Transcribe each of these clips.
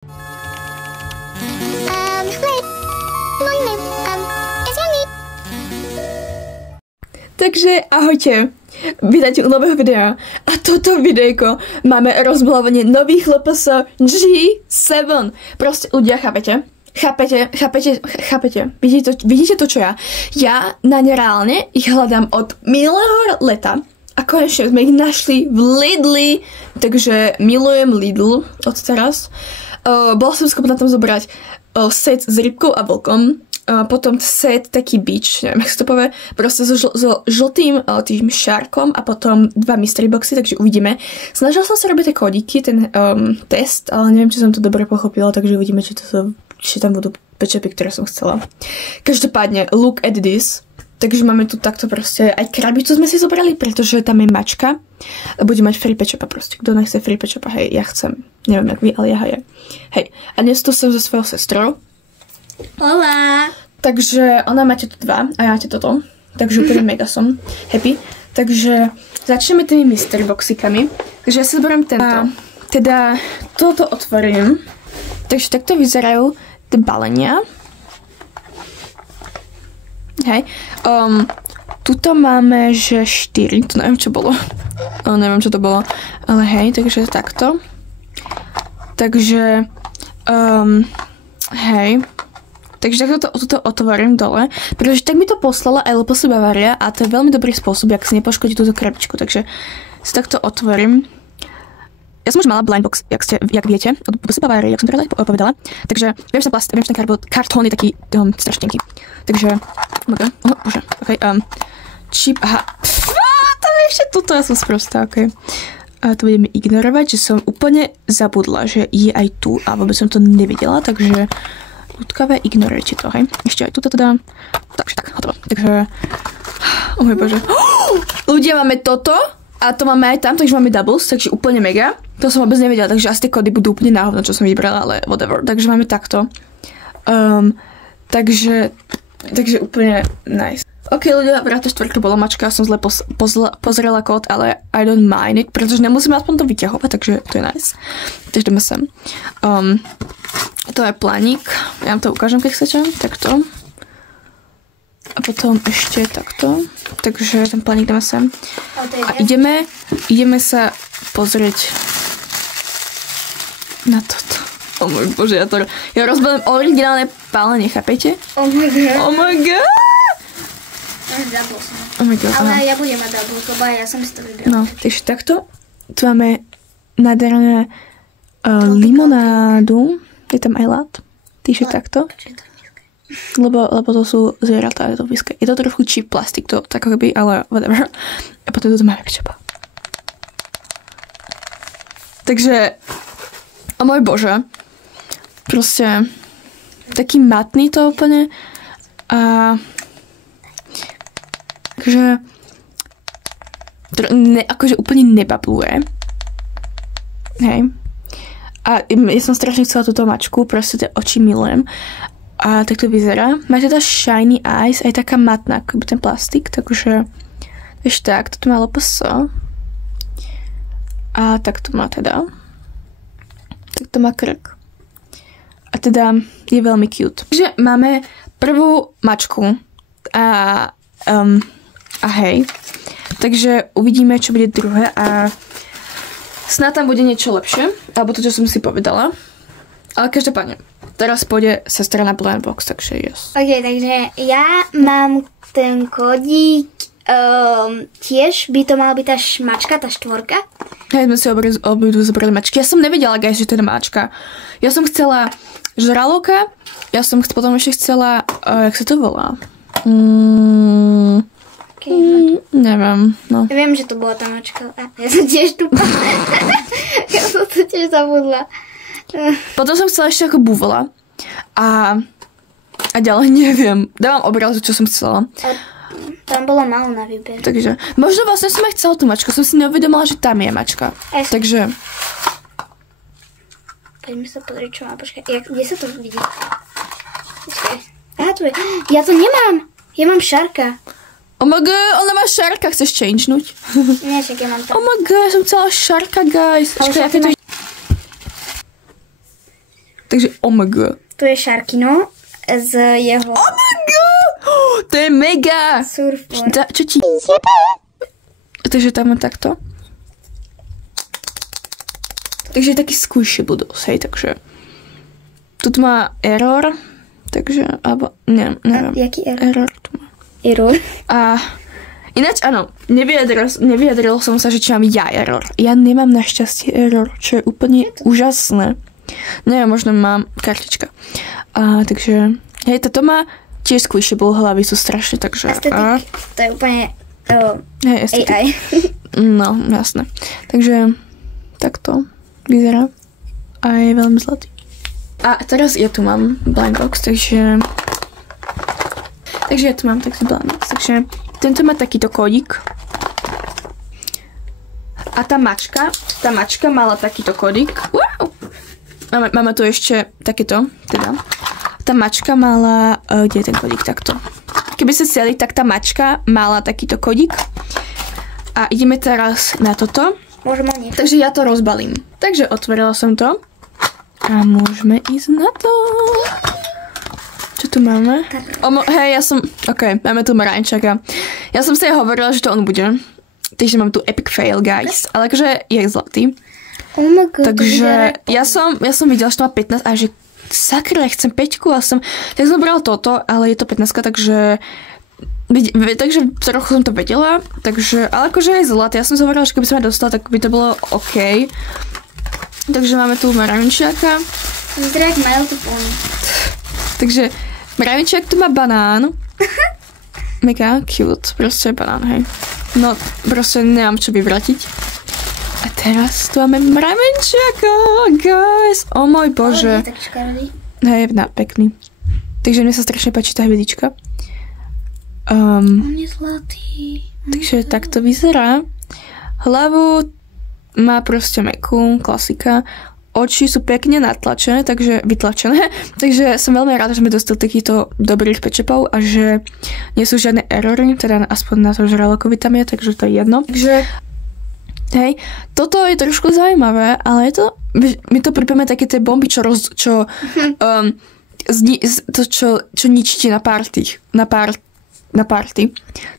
Takže ahojte, vítajte u nového videa a toto videjko máme rozbalovanie nových LPS G7. Proste ľudia, chápete? Vidíte to, čo ja? Ja na ne reálne ich hľadám od minulého leta a konečne sme ich našli v Lidli, takže milujem Lidl od teraz. Bola som schopná tam zobrať set s rybkou a vlkom. Potom set taký beach, neviem, jak sa to povie, proste so žltým tým šárkom a potom 2 mystery boxy, takže uvidíme. Snažila som sa robiť tie kódiky, ten test, ale neviem, či som to dobre pochopila, takže uvidíme, či tam budú pečepy, ktoré som chcela. Každopádne, look at this. Takže máme tu takto proste, aj krabicu sme si zobrali, pretože tam je mačka a bude mať free pečepa proste. Kto nechce free pečepa, hej, ja chcem. Neviem, jak vy, ale ja je. Hej, a dnes tu som so svojou sestrou. Hola. Takže ona máte tu 2 a ja máte toto. Takže úplne mega som happy. Takže začneme tými mystery boxikami. Takže ja si zoberiem tento. A teda toto otvorím. Takže takto vyzerajú tie balenia. Hej. Tuto máme, že 4. To neviem, čo bolo. Neviem, čo to bolo. Ale hej, takže takto. Takže hej. Takže takto to otvorím dole, pretože tak mi to poslala aj LPS Bavaria a to je veľmi dobrý spôsob, jak si nepoškodí túto krabičku, takže si takto otvorím. Ja som už mala blind box, jak viete, od LPS Bavaria, jak som teda povedala, takže viem, že ten kartón je taký strašnenký. Takže, bože, okej, chip, aha, tam je ešte tuto, ja som sprostá, okej. A to budeme ignorovať, že som úplne zabudla, že je aj tu a vôbec som to nevidela, takže ľudkavé, ignorujete to, hej. Ešte aj tuto teda. Takže tak, hotovo. Takže, oh môj bože. Ľudia, máme toto a to máme aj tam, takže máme doubles, takže úplne mega. To som vôbec nevedela, takže asi tie kódy budú úplne náhodno, čo som vybrala, ale whatever. Takže máme takto. Takže úplne nice. Ok, ľudia, vráte štvrtka bola mačka, ja som zle pozrela kód, ale I don't mind it, pretože nemusíme aspoň to vyťahovať, takže to je nice. Takže ideme sem. To je planík, ja vám to ukážem, keď chcete, takto. A potom ešte takto, takže ten planík dáme sem. A ideme sa pozrieť na toto. Oh môj bože, ja rozbalím originálne pálenie, chápete? Oh my god. Oh my god. Oh my god, ale ja budem mať double, lebo ja som si to vybrala. No, takže takto. Tu máme nádherné limonádu. Je tam aj lát. Týže takto. Lebo to sú zvieratá, je to whisky. Je to trochu cheap plastik, to tak akoby, ale whatever. A potom tu máme pečepa. Takže, o môj bože, proste taký matný to úplne. A takže akože úplne nebabluje. Hej. A ja som strašne chcela túto mačku, proste tie oči milujem. A tak to vyzerá. Má teda shiny eyes, aj taká matná, akoby ten plastik, takže ešte tak, toto má LPS. A tak to má teda. Tak to má krk. A teda je veľmi cute. Takže máme prvú mačku a hej. Takže uvidíme, čo bude druhé a snáď tam bude niečo lepšie, alebo to, čo som si povedala. Ale každopádne, teraz pôjde sestra na blind box, takže yes. Ok, takže ja mám ten kódik, tiež by to mala byť tá mačka, tá 4. Hej, sme si obidve zobrali mačky. Ja som nevedela, guys, že to je mačka. Ja som chcela žraloka, potom ešte chcela, jak sa to volá? Neviem, no. Ja viem, že to bola tá mačka. Ja som tiež tupá. Ja som to tiež zabudla. Potom som chcela ešte ako buvola. A ďalej neviem. Dávam obrazu, čo som chcela. A tam bolo málo na výber. Takže, možno vlastne som aj chcela tú mačku. Som si neuvedomila, že tam je mačka. Takže. Poďme sa pozrieť, čo má. Počkaj, kde sa to vidí? Počkaj. Aha, tu je. Ja to nemám. Ja mám šarka. Oh my god, ona má šarka, chceš changenúť? Nie, však ja mám to. Oh my god, som chcela šarka, guys. Počkaj, Takže omg. Tu je Sharkino z jeho... Omg! To je mega! Surfer. Čo ti... Takže tam je takto. Takže taký squishable dosť, hej, takže... Tu má error, takže... Alebo... neviem. Jaký error? Error tu má. Error. A... Ináč áno, nevyjadril som sa, že či mám ja error. Ja nemám našťastie error, čo je úplne úžasné. Neviem, možno mám kartička. Takže, hej, toto má tiež squishable, hlavy sú strašne, takže... Aesthetic, to je úplne hej, AI. No, jasné. Takže, takto vyzerá. A je veľmi zlatý. A teraz ja tu mám blind box, takže ja tu mám taký blind box, takže tento má takýto kódik. A tá mačka mala takýto kódik. Wow! Máme tu ešte takéto, teda. Tá mačka mala, kde je ten kódik, takto. Keby ste chceli, tak tá mačka mala takýto kódik. A ideme teraz na toto. Môžem o nich. Takže ja to rozbalím. Takže otvorila som to. A môžeme ísť na to. Čo tu máme? Hej, OK, máme tu Marančaka. Ja som si hovorila, že to on bude. Takže mám tu epic fail, guys. Ale akože je zlatý. Oh my God, takže ja som videla, že to má 15 a že sakra, ja chcem 5 a tak som brala toto, ale je to 15, takže trochu som to vedela, takže, ale akože je zlatý. Ja som si hovorila, že keby som ma dostala, tak by to bolo OK. Takže máme tu Marančaka. Vyzerá jak majú tu pony. Takže Mravenčák tu má banán. Mega cute. Proste banán, hej. No, proste nemám čo vyvratiť. A teraz tu máme Mravenčáka, guys. O môj bože. Ale je taký škaredý. Hej, pekný. Takže mne sa strašne páči tá hviezdička. On je zlatý. Takže takto vyzerá. Hlavu má proste mäkkú, klasika. Oči sú pekne natlačené, takže vytlačené. Takže som veľmi rada, že sme dostali takýchto dobrých pečepov a že nie sú žiadne erory, teda aspoň na to žralokovi tam je, takže to je jedno. Takže, hej, toto je trošku zaujímavé, ale je to, mi to pripomína také tie bomby, čo ničíte na party.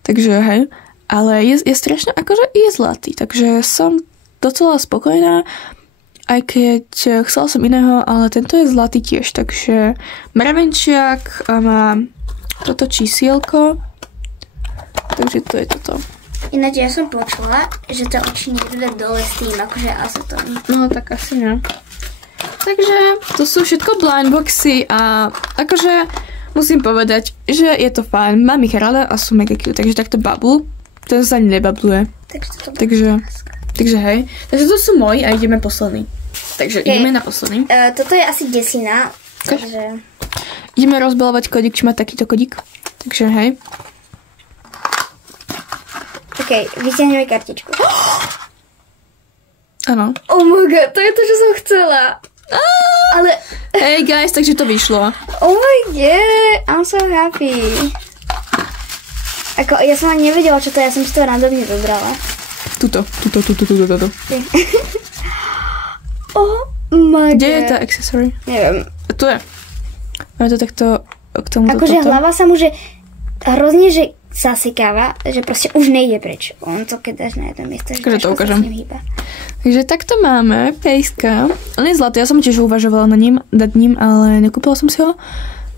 Takže, hej, ale je strašne, akože je zlatý, takže som docela spokojná. Aj keď chcela som iného, ale tento je zlatý tiež, takže Mravenčiak má toto čísielko, takže to je toto. Ináč ja som počula, že to oči nejdu dať dole s tým, akože acetón. No tak asi ne. Takže to sú všetko blindboxy a akože musím povedať, že je to fajn, mám ich rada a sú mega cute, takže takto bubble, ten sa ani nebabluje. Takže hej, takže to sú moji a ideme posledný. Takže ideme na posledný. Toto je asi desina, takže... Ideme rozbalovať kodík, či má takýto kodík. Takže hej. OK, vyťahneme kartičku. Áno. Oh my God, to je to, čo som chcela. Ale... Hej guys, takže to vyšlo. Oh my God, I'm so happy. Ako, ja som ani nevedela, čo to je, ja som si to randomne vybrala. Tuto. Oh my God. Kde je tá accessory? Neviem. Tu je. Máme to takto k tomu akože hlava sa mu, že hrozne, že zasekáva, že proste už nejde preč. On to keď dáš na jedno miesto, že to ukážem. Takže takto máme pejska. On je zlatý, ja som tiež uvažovala dať ním, ale nekúpila som si ho.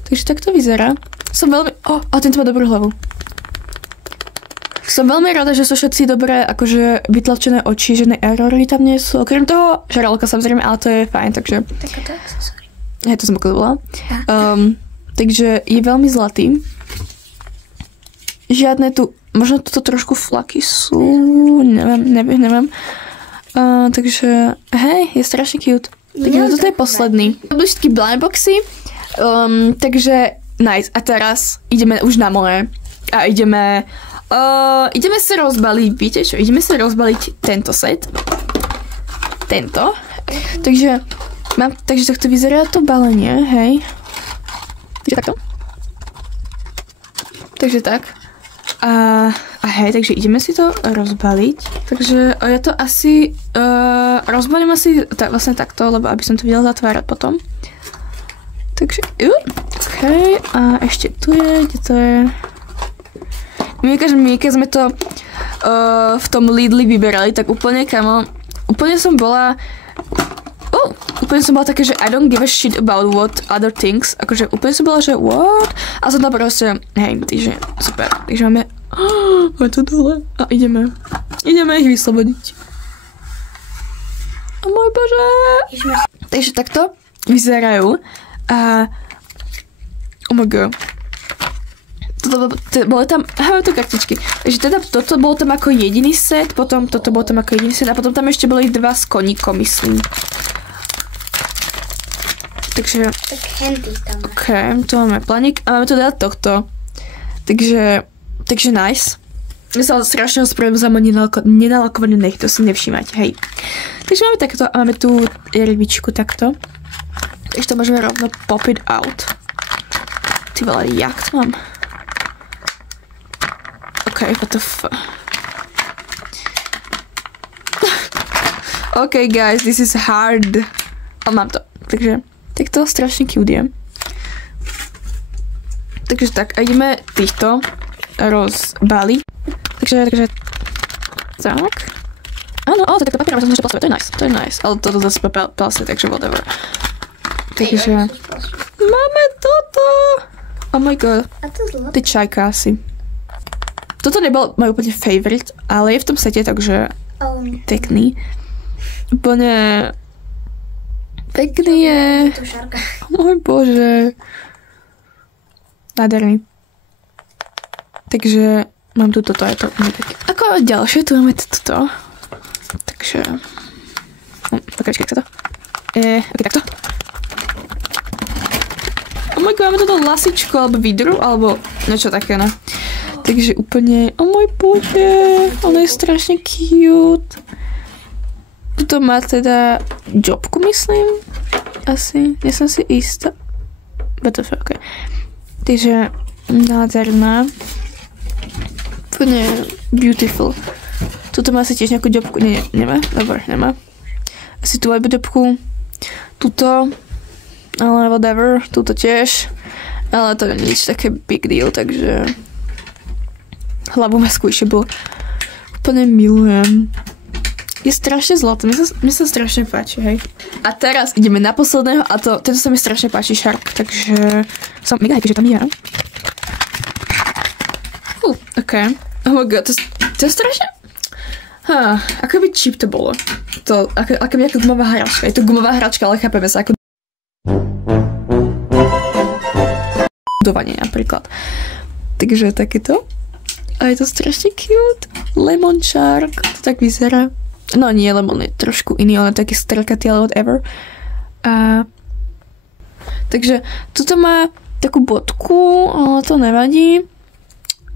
Takže takto vyzerá. Som veľmi... a tento má dobrú hlavu. Som veľmi rada, že sú všetci dobré, akože vytlačené oči, žiadne erory tam nie sú. Okrem toho, žraloka samozrejme, ale to je fajn, takže... Takéto accessory. Hej, to som pokazovala. Takže je veľmi zlatý. Žiadne tu... Možno tu trošku flaky sú... Neviem. Takže... Hej, je strašne cute. Takže toto je posledný. To boli všetky blindboxy. Takže... Nice. A teraz ideme už na moje. A ideme si rozbaliť, viete čo? Ideme si rozbaliť tento set. Tento. Takže takto vyzerá to balenie, hej. Takže takto. Takže tak. A hej, takže ideme si to rozbaliť. Takže ja to asi rozbalím asi vlastne takto, lebo aby som to vedela zatvárať potom. Takže, OK, a ešte tu je, kde to je? My keď sme to v tom Lidli vyberali, tak úplne, kamo, úplne som bola také, že I don't give a shit about what other things, akože úplne som bola, že what? A som tam proste, hej, takže super, takže máme to dole a ideme ich vyslobodiť. O môj bože! Takže takto vyzerajú a oh my god. Bolo tam, to kartičky. Takže teda toto bolo tam ako jediný set, potom toto bolo tam ako jediný set a potom tam ešte boli 2 s koníkom, myslím. Takže... Tak henty tam. OK, tu máme planík a máme tu teda tohto. Takže nice. Ja sa strašne ospravedlňujem za môj nenalakovaný nech, to si nevšímať, hej. Takže máme takto a máme tu rybičku takto. Takže to môžeme rovno pop it out. Ty vole, jak to mám? OK, what the OK, guys, this is hard. A mám to. Takže, tak to strašne cute je. Takže tak, a ideme týchto rozbaliť. Takže, tak. Áno, to je takto papier, že plasové, to je nice. Ale toto zase plasové, takže whatever. Takže, máme toto. Oh my god. A to zlato. Ty čajka asi. Toto nebol môj úplne favorite, ale je v tom sete, takže pekný. Úplne pekný je. Oh môj bože. Nádherný. Takže mám tu toto, je to pekné. Ako ďalšie, tu máme toto. Takže... Počkaj, sa to. Ok, takto. Oh my god, máme toto lasičko, alebo vidru, alebo niečo také, no. Takže úplne, oh môj bože, ono je strašne cute. Tuto má teda jobku, myslím. Asi, nie som si istá. BTF, ok. Takže nádherná. Úplne beautiful. Tuto má asi tiež nejakú jobku. Nie, nemá. Dobre, nemá. Asi tu aj jobku. Tuto. Ale whatever. Tuto tiež. Ale to je nič také big deal, takže... Hlavu ma squishable. Úplne milujem. Je strašne zlaté. Mne sa strašne páči, hej. A teraz ideme na posledného a tento sa mi strašne páči, Shark. Takže som mega happy, že tam je. OK. Oh my god, to je strašne... ako by cheap to bolo. To, ako by ako gumová hračka. Je to gumová hračka, ale chápeme sa ako... budovanie napríklad. Takže takéto. A je to strašne cute. Lemon Shark. To tak vyzerá. No nie, lemon je trošku iný, ale taký strelkatý, ale whatever. A... Takže tuto má takú bodku, ale to nevadí.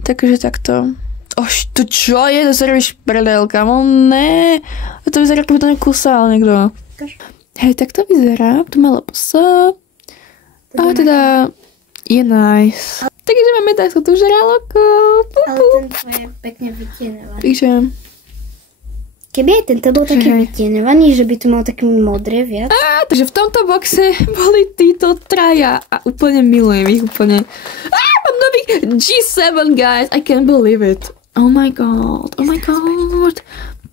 Takže takto. To čo je? To sa robíš predel, kamo? Ne. To vyzerá, ako by to nekúsal niekto. Hej, tak to vyzerá. Tu má LPS. A teda je nice. Takže máme takto tu žraloko. Ale tento je pekne vytienovaný. Takže... Keby aj tento bol taký vytienovaný, že by tu mal také modré viac. Takže v tomto boxe boli títo traja a úplne milujem ich úplne. Mám nový G7, guys. I can't believe it. Oh my god.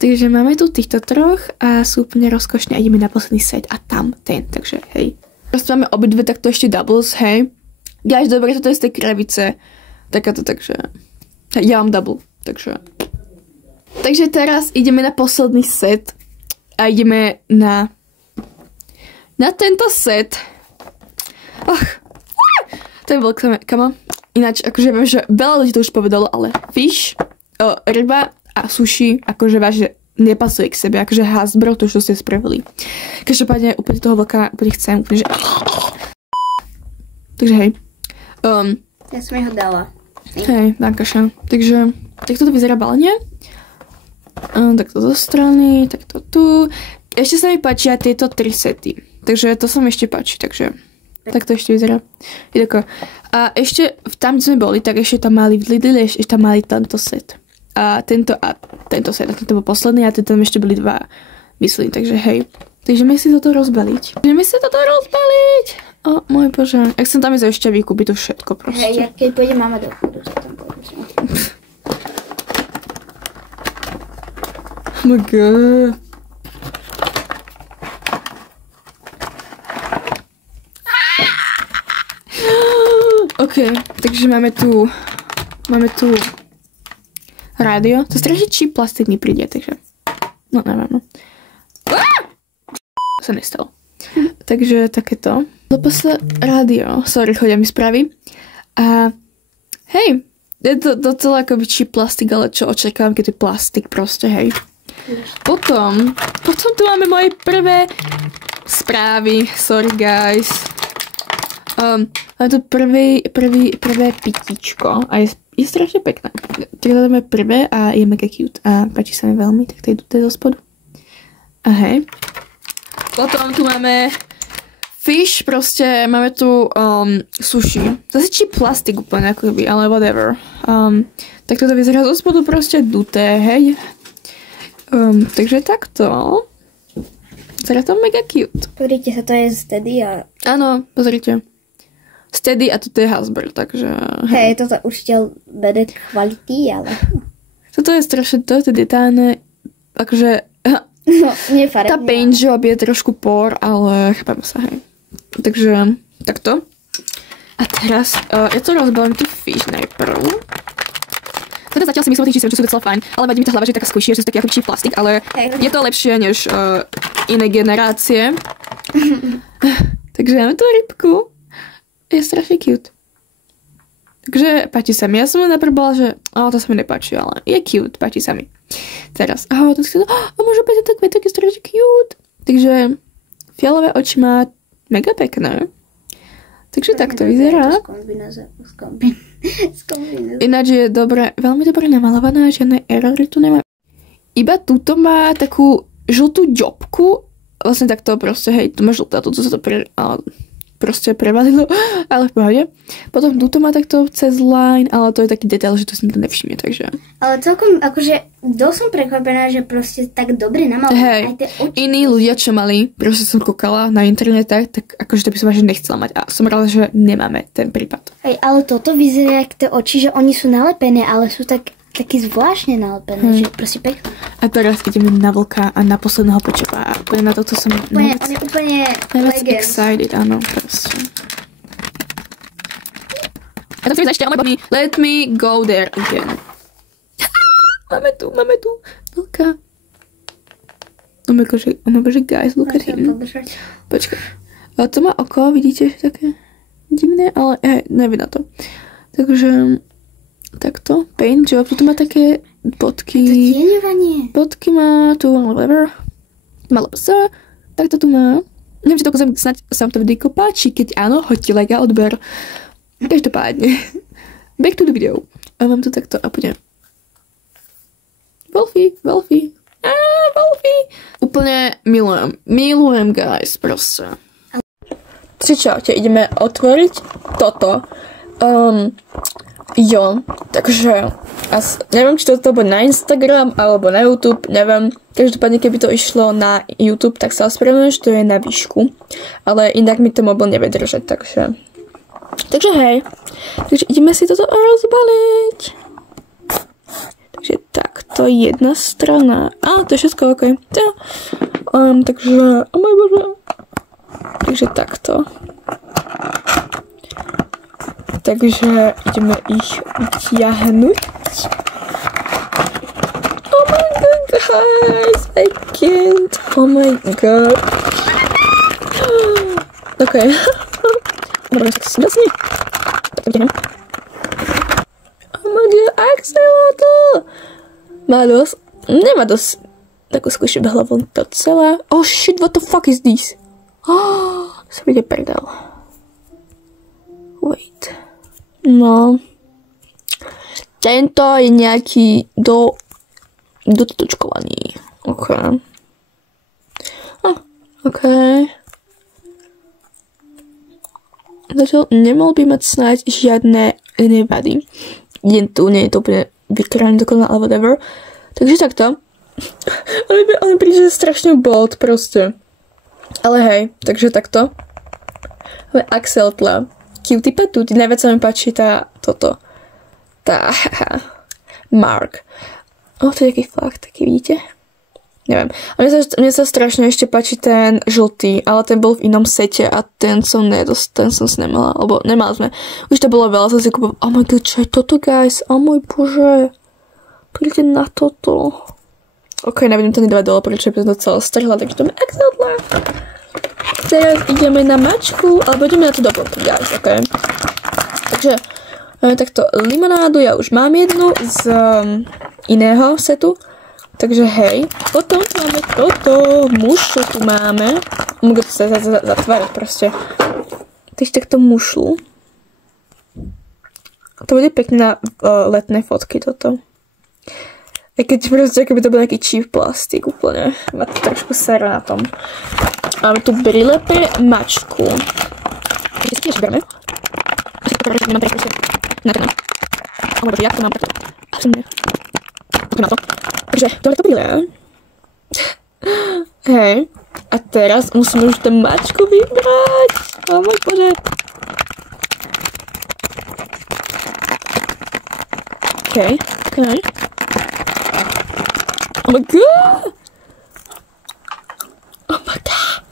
Takže máme tu týchto troch a sú úplne rozkošné a ideme na posledný set a tam ten, takže hej. Proste máme obidve takto ešte doubles, hej. Guys, dobre, toto je z tej krabice. Takáto, takže... Ja mám double, takže... Takže teraz ideme na posledný set. A ideme na tento set. Ten bol, kamo. Ináč, akože viem, že veľa ľudí to už povedalo, ale fish, ryba a sushi, akože vážne nepasuje k sebe. Akože Hasbro, to už ste spravili. Každopádne úplne toho vlka úplne chcem. Úplne, že... Takže hej. Ja som jeho dala. Hej, dankaša. Takže, tak toto vyzerá balenie. Takto zo strany, takto tu. Ešte sa mi páčia tieto 3 sety. Takže to sa mi ešte páči, takže takto ešte vyzerá. A ešte tam, kde sme boli, tak ešte tam mali v Lidli, ešte tam mali tento set. A tento set. A tento bol posledný a tam ešte boli 2, myslím, takže hej. Takže my si toto rozbaliť. O môj bože. Jak som tam ísť ešte vykúpiť to všetko proste. Hej, keď pôjde mama do obchodu, tak tam pôjde. Oh my god. OK, takže máme tu rádio. To strašne cheap plastik mi príde, takže no neviem. Sa nestalo. Takže takéto. LPS rádio. Sorry, chodia mi správy. A hej, je to docela akoby cheap plastik, ale čo očakávam, keď je plastik proste, hej. Potom tu máme moje prvé správy. Sorry guys. Máme tu prvé pitíčko a je strašne pekné. Takže dáme prvé a je mega cute a páči sa mi veľmi, tak to je zo spodu. A hej. Potom tu máme fish, proste máme tu sushi. Zase cheap plastik úplne akoby, ale whatever. Tak toto vyzerá zo spodu proste duté, hej. Takže takto. Vyzerá to mega cute. Pozrite sa, to je Steady a... Áno, pozrite. Steady a toto je Hasbro, takže... Hej, toto určite bude kvality, ale... Toto je strašne, to je detailné, akože... No, nie farebne. Tá paint job je trošku por, ale chápem sa, hej. Takže, takto. A teraz, ja to rozbalím tu fish najprv. Teda zatiaľ si myslím o tých čísel, čo sú docela fajn, ale vadí mi tá hlava, že je taká squishy, že sú taký ako cheap plastik, ale je to lepšie než iné generácie. Takže máme tu rybku. Je strašne cute. Takže páči sa mi. Ja som najprv bola, že to sa mi nepáči, ale je cute, páči sa mi. Teraz, tak si môže byť ten kvetok, je strašne cute. Takže fialové oči má mega pekné. Takže tak to vyzerá. Ináč je veľmi dobre namalovaná, žiadne erory tu nemá. Iba túto má takú žltú ďobku. Vlastne takto proste, hej, tu má žltá, tu sa to proste prevalilo, ale v pohode. Potom túto má takto cez line, ale to je taký detail, že to si nikto nevšimne, takže... Ale celkom, akože, dosť som prekvapená, že proste tak dobre namalované. Hej, iní ľudia, čo mali, proste som kúkala na internete, tak akože to by som až nechcela mať. A som rada, že nemáme ten prípad. Hej, ale toto vyzerá jak tie oči, že oni sú nalepené, ale sú taký zvláštne nalepené, že proste pekné. A teraz ideme na vlka a na posledného počupa. A úplne na toto som úplne excited, áno, proste. A to chcem ísť ešte, oh my god, let me go there again. Máme tu vlka. Oh my god, guys, look at him. Počkaj. A to má oko, vidíte, také divné, ale neviem na to. Takže... Takto, paint job, tu má také bodky. To tieňovanie. Bodky má tu, whatever. Malo psa. Takto tu má. Neviem, či to snáď sa vám to videjko páči. Keď áno, hoďte like a odber. Každopádne. Back to the video. A mám tu takto a poďme. Wolfie. Wolfie. Úplne milujem guys, proste. Čaute, ideme otvoriť toto. Jo, takže neviem, či toto bude na Instagram alebo na YouTube, neviem. Každopádne, keby to išlo na YouTube, tak sa ospravedlňujem, že to je na výšku. Ale inak mi to mobil nevie držať, takže hej. Takže ideme si toto rozbaliť. Takže takto jedna strana. To je všetko, ok. Takže, oh môj bože. Takže takto. Takže ideme ich vytiahnuť. Oh my god, guys, I can't. Oh my god. Ok. Dobre, tak si jasný. Tak vytiahnem. Oh my god, Axolotl. Má dosť, nemá dosť takú skúšenú hlavu docela. Oh shit, what the fuck is this? Sa bude prdel. Wait. No. Tento je nejaký dotočkovaný. Ok. Ok. Zatiaľ nemal by mať snáď žiadne iné vady. Nie je to úplne vykrávaný dokonale, ale whatever. Takže takto. Ale príde strašne bold proste. Ale hej, takže takto. Axeltla. Cutie patootie. Najviac sa mi páči toto. Mark. To je taký fakt, taký vidíte? Neviem. A mne sa strašne ešte páči ten žltý, ale ten bol v inom sete a ten som si nemala, lebo nemala sme. Už to bolo veľa, som si kúpila. Oh my god, čo je toto, guys? Oh môj bože. Príďte na toto. Ok, nebudem to nedávať dole, pretože by som to celé strhla, takže to je Axeltla. Teraz ideme na mačku, alebo ideme na to doplnky, guys, ok. Takže máme takto limonádu, ja už mám jednu z iného setu. Takže hej, potom tu máme toto, mušlu tu máme. Môžem sa zatvárať proste. Takže takto mušlu. To bude pekne na letné fotky toto. Aj keď proste, ako by to bol nejaký cheap plastik úplne. Má to trošku sero na tom. Máme tu brýle pre mačku. Takže si tiež berme. Asi to nemám teraz proste na ten. Ale jak to mám takto? Ok, mám to. Takže, tohle to brýle. Hej. A teraz musíme už ten mačku vybrať. O môj bože. Ok. Oh my god. Oh my god.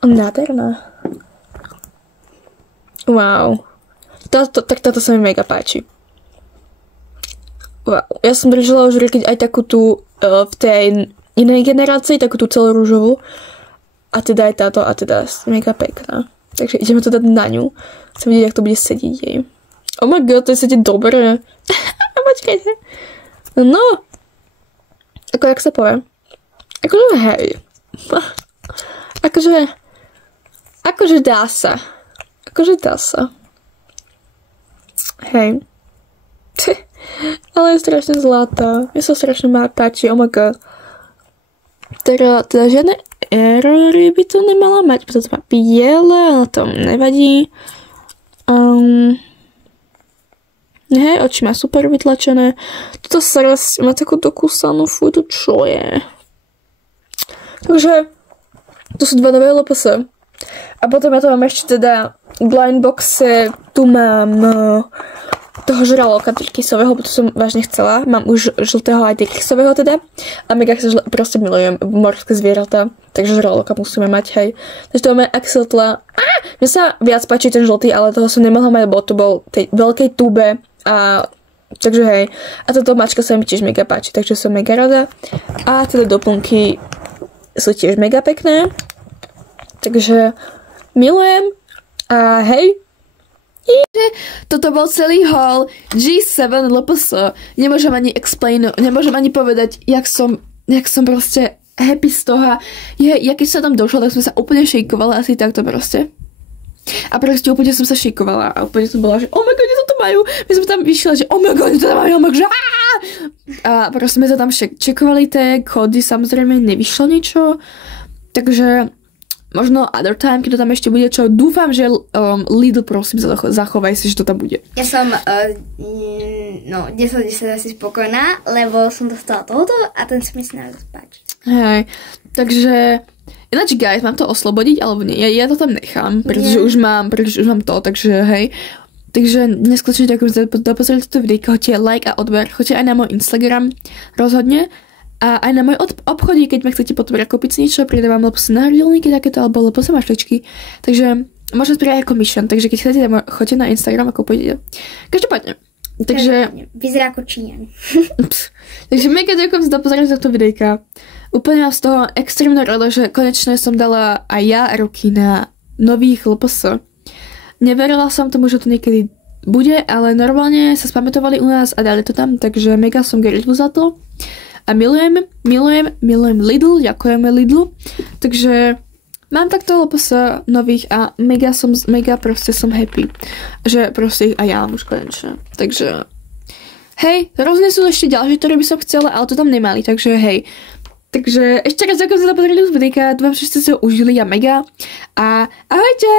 Nádherná. Wow. Tak táto sa mi mega páči. Wow. Ja som držala už keď aj takú tú v tej inej generácii, takú tú celú rúžovú. A teda aj táto, a teda mega pekná. Takže ideme to dať na ňu. Chcem vidieť, jak to bude sedieť jej. Oh my god, to je sedieť dobre. Počkajte. No. Ako, jak sa povie? Akože hej. Akože dá sa. Hej. Ale je strašne zlatá. Mne sa strašne páči. Oh my god. Teda žiadne erory by to nemala mať. Preto to má biele, ale to nevadí. Hej, oči má super vytlačené. Toto srst má takú dokúsanú. Fuj, to čo je? Takže to sú dva nové LPS. A potom ja to mám ešte teda v blind boxe. Tu mám toho žraloka trikisového, bo to som vážne chcela. Mám už žltého aj trikisového teda. A mega sa proste milujem morské zvieratá. Takže žraloka musíme mať, hej. Takže to máme Axeltla. Mne sa viac páči ten žltý, ale toho som nemohla mať, bo to bol tej veľkej tube. A takže hej. A táto mačka sa mi tiež mega páči, takže som mega rada. A teda doplnky sú tiež mega pekné. Takže milujem. A hej. Toto bol celý haul G7 LPS. Nemôžem ani povedať, jak som proste happy z toho. Ja keď sa tam došla, tak som sa úplne šejkovala asi takto proste. A proste úplne som sa šejkovala a úplne som bola, že oh my god, oni to majú. My sme tam vyšli, že oh my god, oni to tam majú, oh my god, a proste sme sa tam čekovali tie kódy, samozrejme nevyšlo niečo. Takže možno other time, keď to tam ešte bude, čo dúfam, že Lidl, prosím, zachovaj si, že to tam bude. Ja som 10 asi spokojná, lebo som dostala tohoto a ten sa mi najviac páči. Hej, takže ináč, guys, mám to oslobodiť, alebo nie? Ja to tam nechám, pretože už mám to, takže hej. Takže dnes konečne ďakujem za pozrieť toto videjko, hoďte like a odber, choďte aj na môj Instagram, rozhodne. A aj na môj obchodí, keď ma chcete podporiť kúpiť si niečo, pridávam LPS náhrdelníky takéto, alebo LPS mašličky. Takže môžem spraviť ako Mission, takže keď chcete, choďte na Instagram a kúpite. Každopádne. Takže vyzerá ako Číňan. Takže mega ďakujem za pozornosť za toto videjka. Úplne mám z toho extrémne rada, že konečne som dala aj ja ruky na nových LPS. Neverila som tomu, že to niekedy bude, ale normálne sa spamätovali u nás a dali to tam, takže mega som grateful za to. A milujem Lidl, ďakujeme Lidlu. Takže mám takto LPS nových a mega proste som happy, že proste ich aj ja mám už konečne. Takže hej, rôzne sú ešte ďalšie, ktoré by som chcela, ale to tam nemali, takže hej. Takže ešte raz ďakujem za to, pozrieť z videjka, dúfam, že ste si ho užili a mega. A ahojte!